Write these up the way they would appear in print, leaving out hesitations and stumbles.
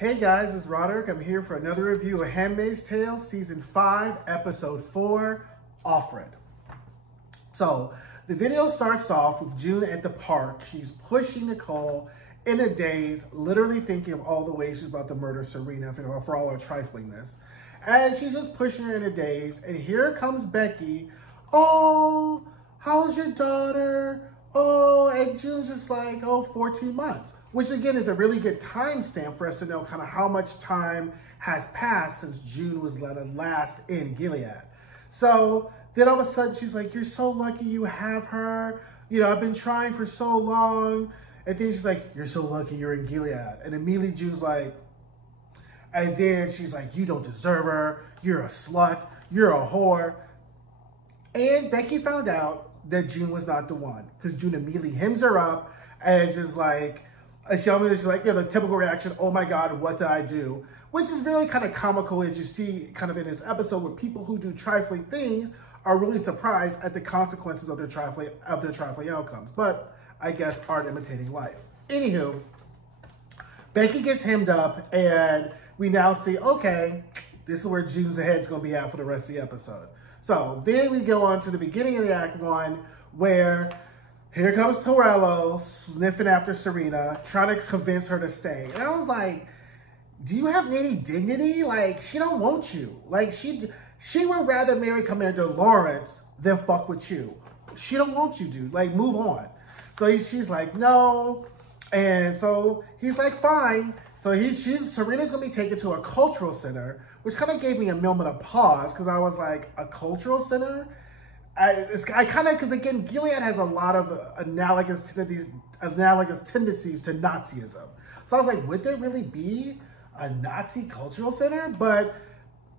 Hey guys, it's Roderick. I'm here for another review of Handmaid's Tale, Season 5, Episode 4, Offred. So, the video starts off with June at the park. She's pushing Nicole in a daze, literally thinking of all the ways she's about to murder Serena for all her triflingness. And she's just pushing her in a daze. And here comes Becky. Oh, how's your daughter? Oh, and June's just like, 14 months. Which again is a really good timestamp for us to know kind of how much time has passed since June was last in Gilead. So then all of a sudden she's like, you're so lucky you have her. You know, I've been trying for so long. And then she's like, you're so lucky you're in Gilead. And immediately June's like, and then she's like, you don't deserve her. You're a slut. You're a whore. And Becky found out that June was not the one, because June immediately hems her up and it's just like, she's like, the typical reaction, oh my God, what did I do? Which is really kind of comical, as you see kind of in this episode, where people who do trifling things are really surprised at the consequences of their trifling outcomes. But I guess art imitating life. Anywho, Becky gets hemmed up and we now see, okay, this is where June's head's going to be at for the rest of the episode. So then we go on to the beginning of the Act 1, where here comes Torello sniffing after Serena, trying to convince her to stay. And I was like, do you have any dignity? Like, she don't want you. Like, she would rather marry Commander Lawrence than fuck with you. She don't want you, dude. Like, move on. So she's like, no. And so he's like, fine. So Serena's going to be taken to a cultural center, which kind of gave me a moment of pause, because I was like, a cultural center? Because again, Gilead has a lot of analogous tendencies to Nazism. So I was like, would there really be a Nazi cultural center? But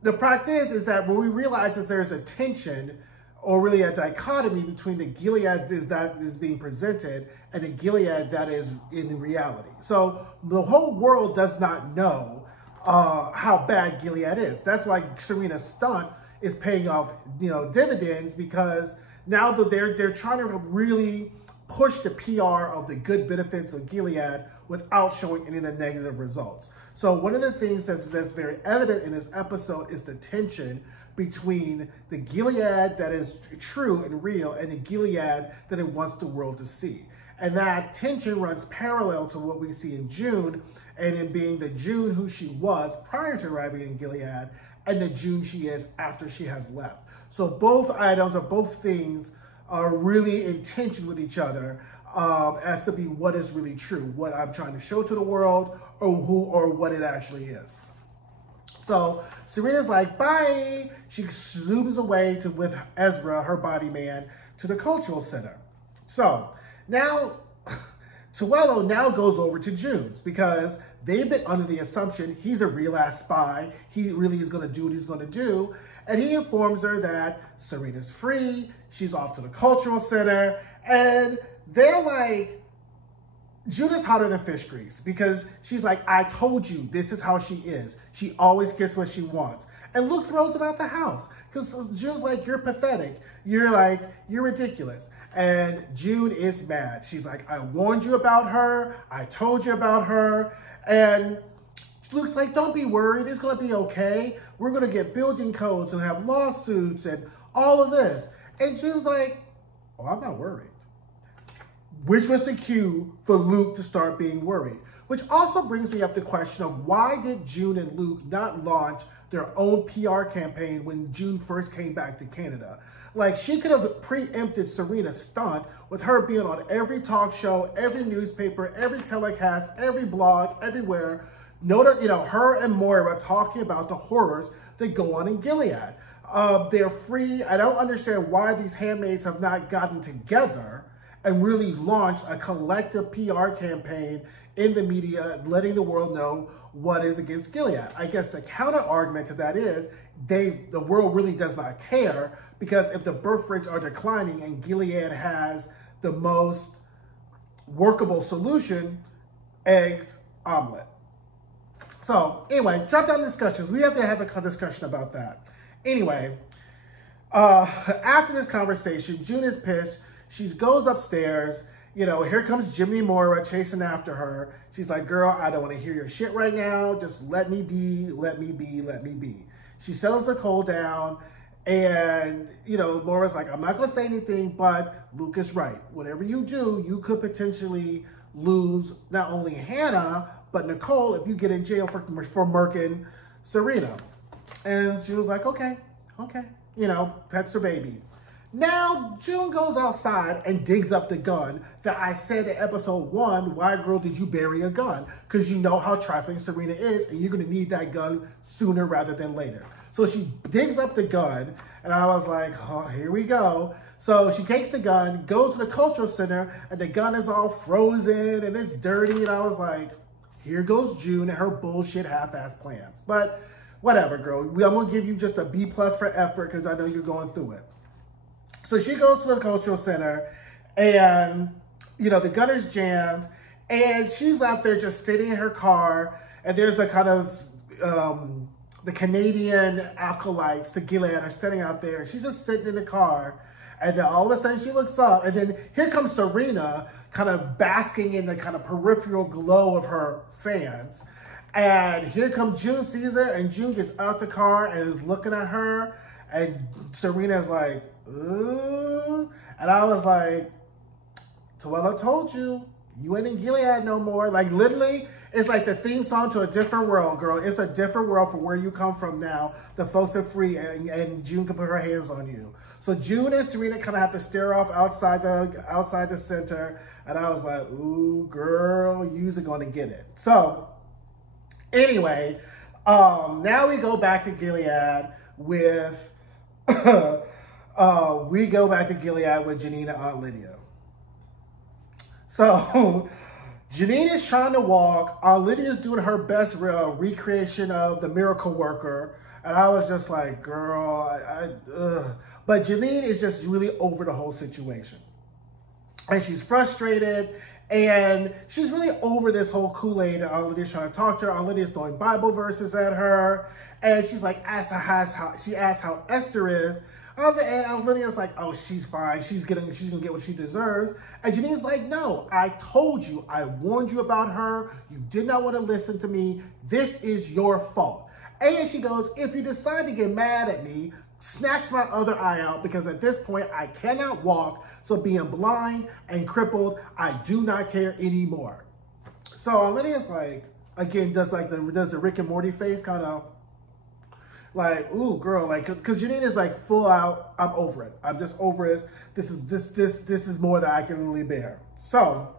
the fact is that when we realize that there's a tension, or really a dichotomy between the Gilead that is being presented and the Gilead that is in reality. So the whole world does not know how bad Gilead is. That's why Serena's stunt is paying off, dividends, because now that they're trying to really push the PR of the good benefits of Gilead without showing any of the negative results. So one of the things that's very evident in this episode is the tension between the Gilead that is true and real and the Gilead that it wants the world to see. And that tension runs parallel to what we see in June, and in being the June who she was prior to arriving in Gilead and the June she is after she has left. So both items or both things are really in tension with each other as to be what is really true, what I'm trying to show to the world, or what it actually is. So Serena's like, bye. She zooms away with Ezra, her body man, to the cultural center. So now Torello now goes over to June's, because they've been under the assumption he's a real ass spy. He really is going to do what he's going to do. And he informs her that Serena's free. She's off to the cultural center. And they're like, June is hotter than fish grease, because she's like, I told you, this is how she is. She always gets what she wants. And Luke throws him out the house, because June's like, you're pathetic. You're ridiculous. And June is mad. She's like, I warned you about her. I told you about her. And Luke's like, don't be worried. It's going to be okay. We're going to get building codes and have lawsuits and all of this. And June's like, oh, I'm not worried. Which was the cue for Luke to start being worried. Which also brings me up the question of, why did June and Luke not launch their own PR campaign when June first came back to Canada? Like, she could have preempted Serena's stunt with her being on every talk show, every newspaper, every telecast, every blog, everywhere. Her and Moira talking about the horrors that go on in Gilead. They're free. I don't understand why these handmaids have not gotten together and really launched a collective PR campaign in the media, letting the world know what is against Gilead. I guess the counter argument to that is the world really does not care, because if the birth rates are declining and Gilead has the most workable solution, eggs, omelet. So anyway, drop down discussions. We have to have a discussion about that. Anyway, after this conversation, June is pissed. She goes upstairs you know, here comes Jimmy Mora chasing after her. She's like, girl, I don't want to hear your shit right now. Just let me be, let me be, let me be. She settles Nicole down. And, you know, Mora's like, I'm not going to say anything, but Luke is right. Whatever you do, you could potentially lose not only Hannah, but Nicole if you get in jail for murking Serena. And she was like, okay. You know, pets her baby. Now, June goes outside and digs up the gun that I said in episode 1, why, girl, did you bury a gun? Because you know how trifling Serena is, and you're going to need that gun sooner rather than later. So she digs up the gun, and I was like, oh, here we go. So she takes the gun, goes to the cultural center, and the gun is all frozen, and it's dirty, and I was like, here goes June and her bullshit half-ass plans. But whatever, girl. I'm going to give you just a B+ for effort because I know you're going through it. So she goes to the cultural center and, you know, the gun is jammed and she's out there just sitting in her car and there's a kind of, the Canadian acolytes, the Gilead are standing out there and she's just sitting in the car and then all of a sudden she looks up and then here comes Serena kind of basking in the kind of peripheral glow of her fans. And here comes June Caesar and June gets out the car and is looking at her and Serena's like, ooh. And I was like, Toella told you, you ain't in Gilead no more. Like literally, it's like the theme song to a different world, girl. It's a different world from where you come from now. The folks are free and June can put her hands on you. So June and Serena kind of have to stare off outside the center. And I was like, ooh, girl, you're going to get it. So anyway, now we go back to Gilead with Janine and Aunt Lydia. So Janine is trying to walk. Aunt Lydia is doing her best recreation of the miracle worker. And I was just like, girl, But Janine is just really over the whole situation. And she's frustrated. And she's really over this whole Kool-Aid that Aunt Lydia's trying to talk to her. Aunt Lydia's throwing Bible verses at her. And she's like, she asks how Esther is. On the end, Aunt Lydia's like, oh, she's fine. She's gonna get what she deserves. And Janine's like, no, I told you. I warned you about her. You did not want to listen to me. This is your fault. And she goes, if you decide to get mad at me, snatch my other eye out because at this point I cannot walk. So being blind and crippled, I do not care anymore. So Aunt Lydia's like, again, does the Rick and Morty face kind of like, ooh, girl, like, cause Janine is like full out, I'm over it. I'm just over it. This is more than I can really bear. So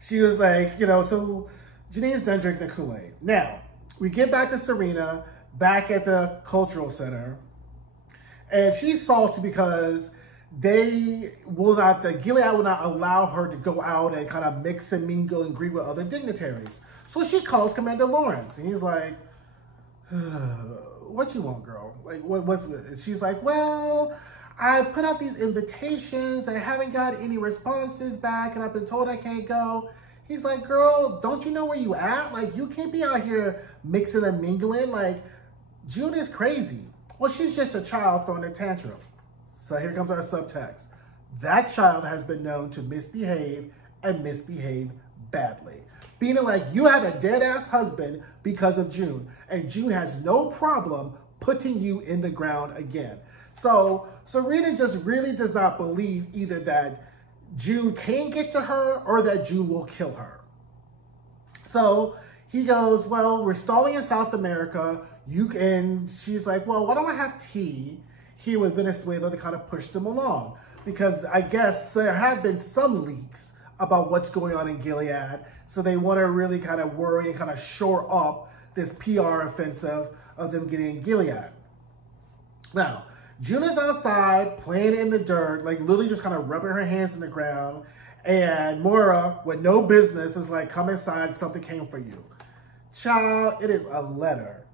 she was like, you know, so Janine's done drinking the Kool-Aid. Now we get back to Serena back at the cultural center. And she's salty because the Gilead will not allow her to go out and kind of mix and mingle and greet with other dignitaries. So she calls Commander Lawrence and he's like, what you want, girl? Like, what's with it? She's like, well, I put out these invitations. I haven't got any responses back and I've been told I can't go. He's like, girl, don't you know where you at? Like, you can't be out here mixing and mingling. Like, June is crazy. Well, she's just a child throwing a tantrum. So here comes our subtext. That child has been known to misbehave and misbehave badly. Being like, you have a dead-ass husband because of June, and June has no problem putting you in the ground again. So Serena just really does not believe either that June can get to her or that June will kill her. So he goes, well, we're stalling in South America. And she's like, well, why don't I have tea here with Venezuela to kind of push them along? Because I guess there have been some leaks about what's going on in Gilead. So they want to really kind of worry and kind of shore up this PR offensive of them getting Gilead. Now, June is outside playing in the dirt, like literally just kind of rubbing her hands in the ground. And Mora, with no business, is like, come inside, something came for you. Child, it is a letter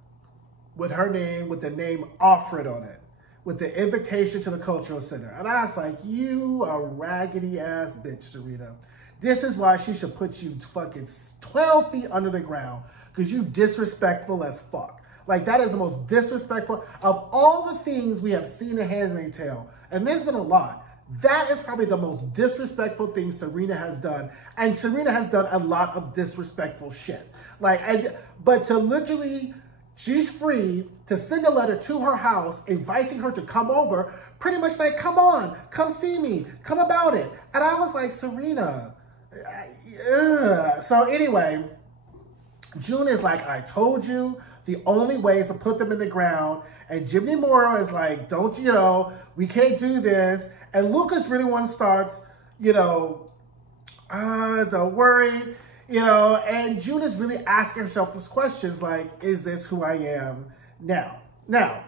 with her name, with the name Offred on it, with the invitation to the cultural center. And I was like, you a raggedy ass bitch, Serena. This is why she should put you fucking 12 feet under the ground, because you disrespectful as fuck. Like, that is the most disrespectful of all the things we have seen in Handmaid's Tale. And there's been a lot. That is probably the most disrespectful thing Serena has done. And Serena has done a lot of disrespectful shit. But to literally, she's free to send a letter to her house, inviting her to come over, pretty much like, come on, come see me, come about it. And I was like, Serena, ugh. So anyway, June is like, I told you, the only way is to put them in the ground. And Jimmy Mora is like, don't, we can't do this. And Lucas really starts, don't worry, and June is really asking herself these questions like, is this who I am now? Now,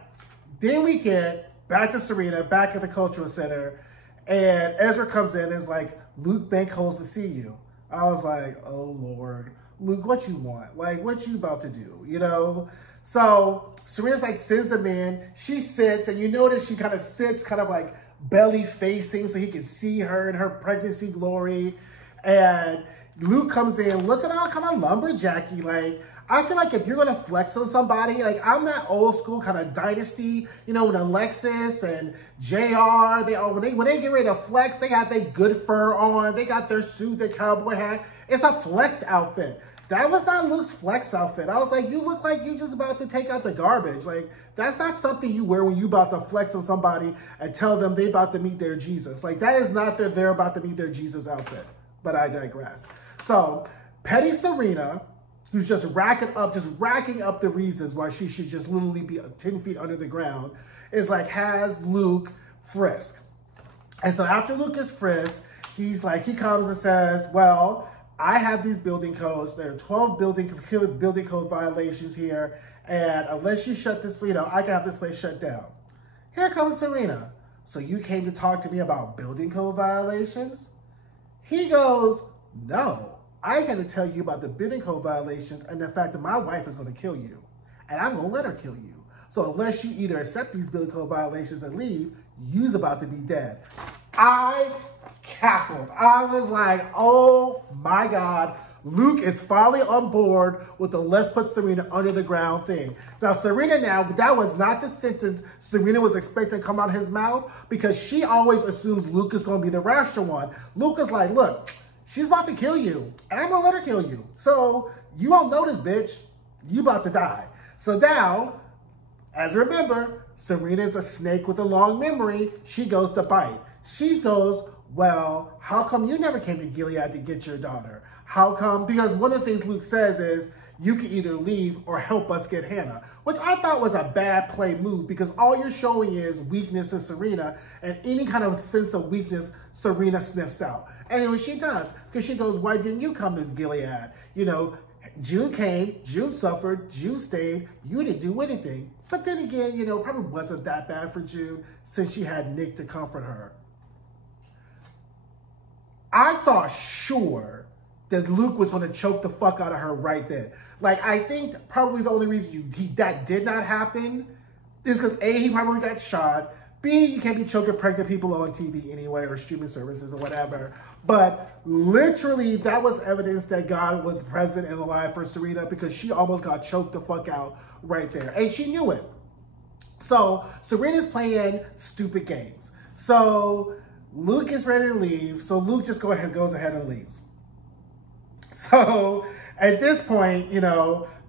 then we get back to Serena, back at the Cultural Center, and Ezra comes in and is like, Luke Bank holds to see you. I was like, oh Lord, Luke, what you want? Like, what you about to do, So Serena's like, sends him in, she sits, and you notice she kind of sits kind of like belly facing so he can see her in her pregnancy glory. And Luke comes in looking all kind of lumberjacky. Like, I feel like if you're going to flex on somebody, like I'm that old school kind of dynasty, when Alexis and JR, when they get ready to flex, they got their good fur on, they got their suit, their cowboy hat. It's a flex outfit. That was not Luke's flex outfit. I was like, you look like you just about to take out the garbage. Like, that's not something you wear when you about to flex on somebody and tell them they about to meet their Jesus. Like, that is not that they're about to meet their Jesus outfit. But I digress. So, petty Serena, who's just racking up the reasons why she should just literally be 10 feet under the ground, is like, has Luke frisked. And so after Luke is frisked, he comes and says, well, I have these building codes. There are 12 building code violations here. And unless you shut this, I can have this place shut down. Here comes Serena. So you came to talk to me about building code violations? He goes, no, I got to tell you about the building code violations and the fact that my wife is going to kill you. And I'm going to let her kill you. So unless you either accept these building code violations and leave, you's about to be dead. I cackled. I was like, oh my God, Luke is finally on board with the let's put Serena under the ground thing. Now, Serena that was not the sentence Serena was expecting to come out of his mouth because she always assumes Luke is going to be the rational one. Luke is like, look, she's about to kill you and I'm going to let her kill you. So you won't know this, bitch. You about to die. So now, as remember, Serena is a snake with a long memory. She goes to bite. She goes, well, how come you never came to Gilead to get your daughter? How come? Because one of the things Luke says is, you can either leave or help us get Hannah, which I thought was a bad play move because all you're showing is weakness in Serena, and any kind of sense of weakness Serena sniffs out. And she does, because she goes, why didn't you come to Gilead? June came, June suffered, June stayed, you didn't do anything. But then again, probably wasn't that bad for June since she had Nick to comfort her. I thought sure that Luke was going to choke the fuck out of her right then. Like, I think probably the only reason that did not happen is because A, he probably got shot. B, you can't be choking pregnant people on TV anyway or streaming services or whatever. But literally, that was evidence that God was present and alive for Serena because she almost got choked the fuck out right there. And she knew it. So Serena's playing stupid games. So Luke is ready to leave. So Luke just goes ahead and leaves. So at this point,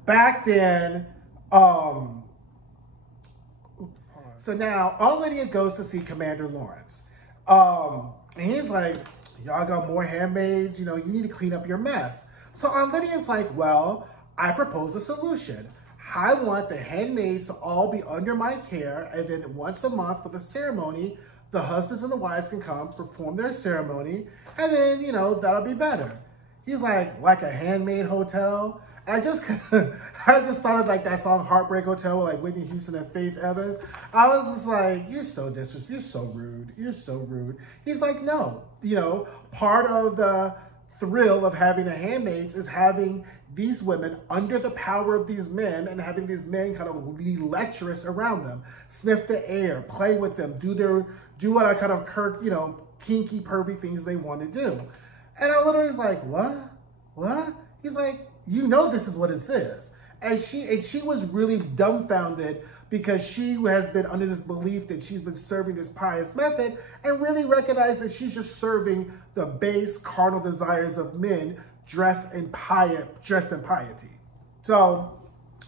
back then, so now Aunt Lydia goes to see Commander Lawrence. And he's like, y'all got more handmaids, you need to clean up your mess. So Aunt Lydia's like, well, I propose a solution. I want the handmaids to all be under my care, and then once a month for the ceremony, the husbands and the wives can come perform their ceremony, and then, that'll be better. He's like a handmade hotel. And I just thought of like that song Heartbreak Hotel with like Whitney Houston and Faith Evans. I was just like, you're so disrespectful, you're so rude, you're so rude. He's like, no, part of the thrill of having the handmaids is having these women under the power of these men and having these men kind of be lecherous around them, sniff the air, play with them, do what I kind of kinky, pervy things they want to do. And I literally was like, what? He's like, this is what it is. And she was really dumbfounded because she has been under this belief that she's been serving this pious method and really recognized that she's just serving the base carnal desires of men dressed in piety. So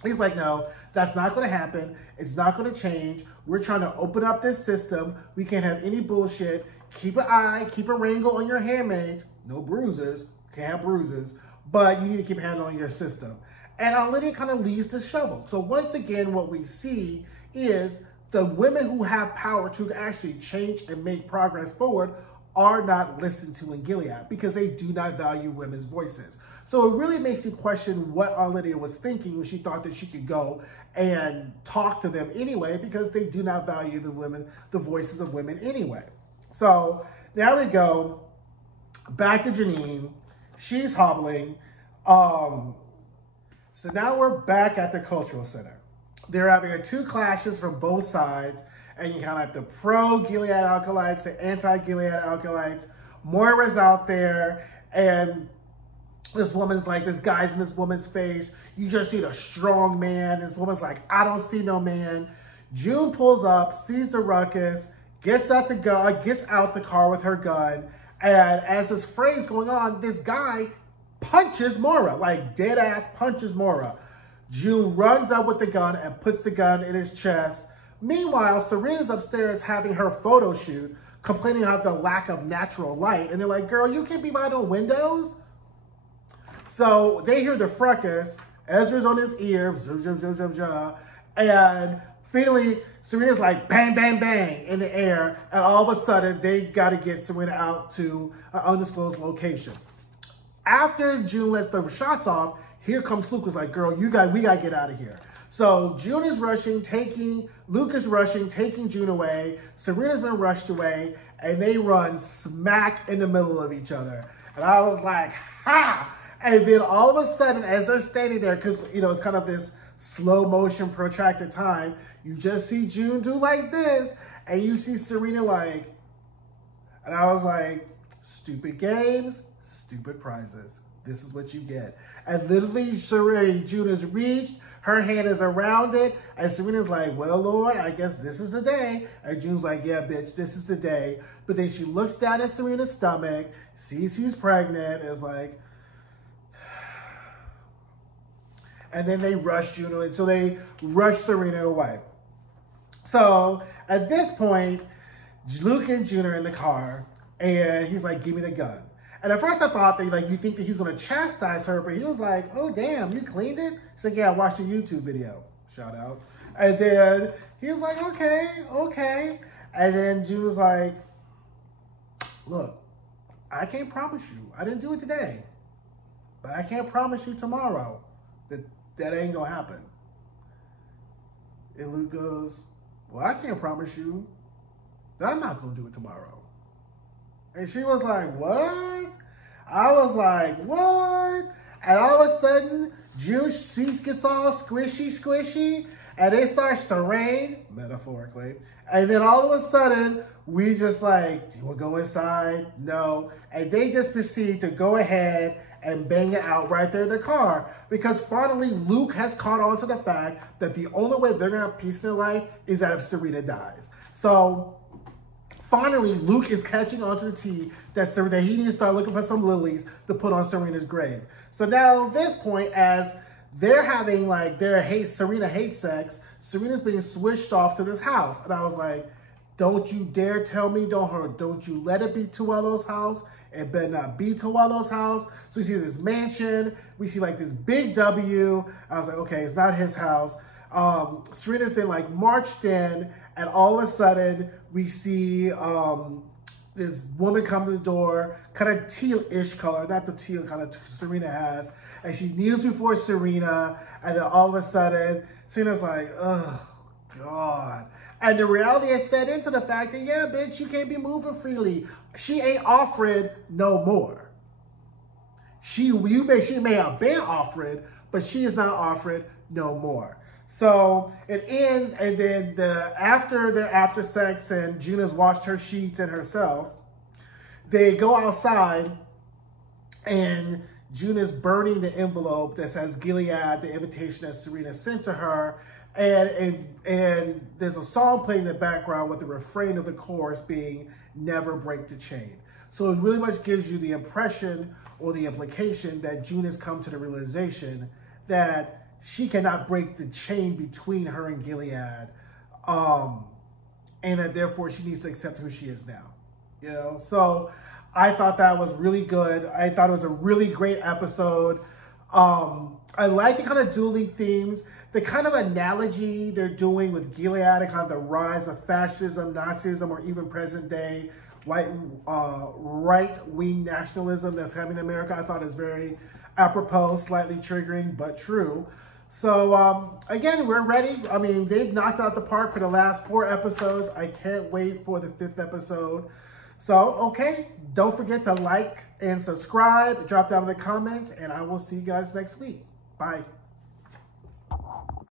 he's like, no, that's not going to happen. It's not going to change. We're trying to open up this system. We can't have any bullshit. Keep an eye, keep a wrangle on your handmaids. No bruises, can't have bruises, but you need to keep handling your system. And Lydia kind of leaves the shovel. So once again, what we see is the women who have power to actually change and make progress forward are not listened to in Gilead because they do not value women's voices. So it really makes you question what Lydia was thinking when she thought that she could go and talk to them anyway, because they do not value the voices of women anyway. So now we go back to Janine. She's hobbling. So now we're back at the cultural center. They're having two clashes from both sides, and you kind of have the pro-Gilead acolytes, the anti-Gilead acolytes. Moira's out there, and this guy's in this woman's face. You just see the strong man. This woman's like, I don't see no man. June pulls up, sees the ruckus, gets out the car with her gun, and as this fray's going on, this guy punches Moira, like dead ass punches Moira. June runs up with the gun and puts the gun in his chest. Meanwhile, Serena's upstairs having her photo shoot, complaining about the lack of natural light. And they're like, girl, you can't be by the windows. So they hear the fracas. Ezra's on his ear. And finally, Serena's like, bang, bang, bang in the air. And all of a sudden, they got to get Serena out to an undisclosed location. After June lets the shots off, here comes Luke, was like, girl, we got to get out of here. So June is rushing, Luke is rushing, taking June away. Serena's been rushed away, and they run smack in the middle of each other. And I was like, ha! And then all of a sudden, as they're standing there, because, it's kind of this slow motion, protracted time, you just see June do like this, and you see Serena like, and I was like, stupid games, stupid prizes. This is what you get. And literally, June has reached, her hand is around it, and Serena's like, well, Lord, I guess this is the day. And June's like, yeah, bitch, this is the day. But then she looks down at Serena's stomach, sees she's pregnant, is like, and then they rush June, and so they rush Serena away. So at this point, Luke and June are in the car, and he's like, give me the gun. And at first I thought that, you think that he's going to chastise her, but he was like, oh, damn, you cleaned it? He's like, yeah, I watched a YouTube video. Shout out. And then he was like, okay. And then June was like, look, I can't promise you. I didn't do it today. But I can't promise you tomorrow that ain't going to happen. And Luke goes, well, I can't promise you that I'm not going to do it tomorrow. And she was like, what? I was like, what? And all of a sudden, June's seat gets all squishy, and it starts to rain, metaphorically. And then all of a sudden, we just like, do you want to go inside? No. And they just proceed to go ahead and bang it out right there in the car. Because finally, Luke has caught on to the fact that the only way they're going to have peace in their life is that if Serena dies. So finally, Luke is catching on to the tea that he needs to start looking for some lilies to put on Serena's grave. So now at this point, as they're having Serena hates sex, Serena's being switched off to this house. And I was like, don't you dare tell me, don't you let it be Tuello's house. It better not be Tuello's house. So we see this mansion. We see this big W. I was like, okay, it's not his house. Serena's then marched in, and all of a sudden we see this woman come to the door, kind of teal-ish color, not the teal kind of Serena has, and she kneels before Serena, and then all of a sudden Serena's like, oh God. And the reality has set into the fact that, yeah, bitch, you can't be moving freely. She ain't Offred no more. She may have been Offred, but she is not Offred no more. So it ends, and then after sex, and June has washed her sheets and herself, they go outside, and June is burning the envelope that says Gilead, the invitation that Serena sent to her, And there's a song playing in the background with the refrain of the chorus being "Never break the chain." So it really much gives you the impression or the implication that June has come to the realization that she cannot break the chain between her and Gilead, and that therefore she needs to accept who she is now. You know, so I thought that was really good. I thought it was a really great episode. I like the kind of dueling themes, the kind of analogy they're doing with Gilead and kind of the rise of fascism, Nazism, or even present day right-wing nationalism that's happening in America. I thought is very apropos, slightly triggering, but true. So, again, we're ready. I mean, they've knocked out the park for the last 4 episodes. I can't wait for the 5th episode. So, okay, don't forget to like and subscribe. Drop down in the comments, and I will see you guys next week. Bye.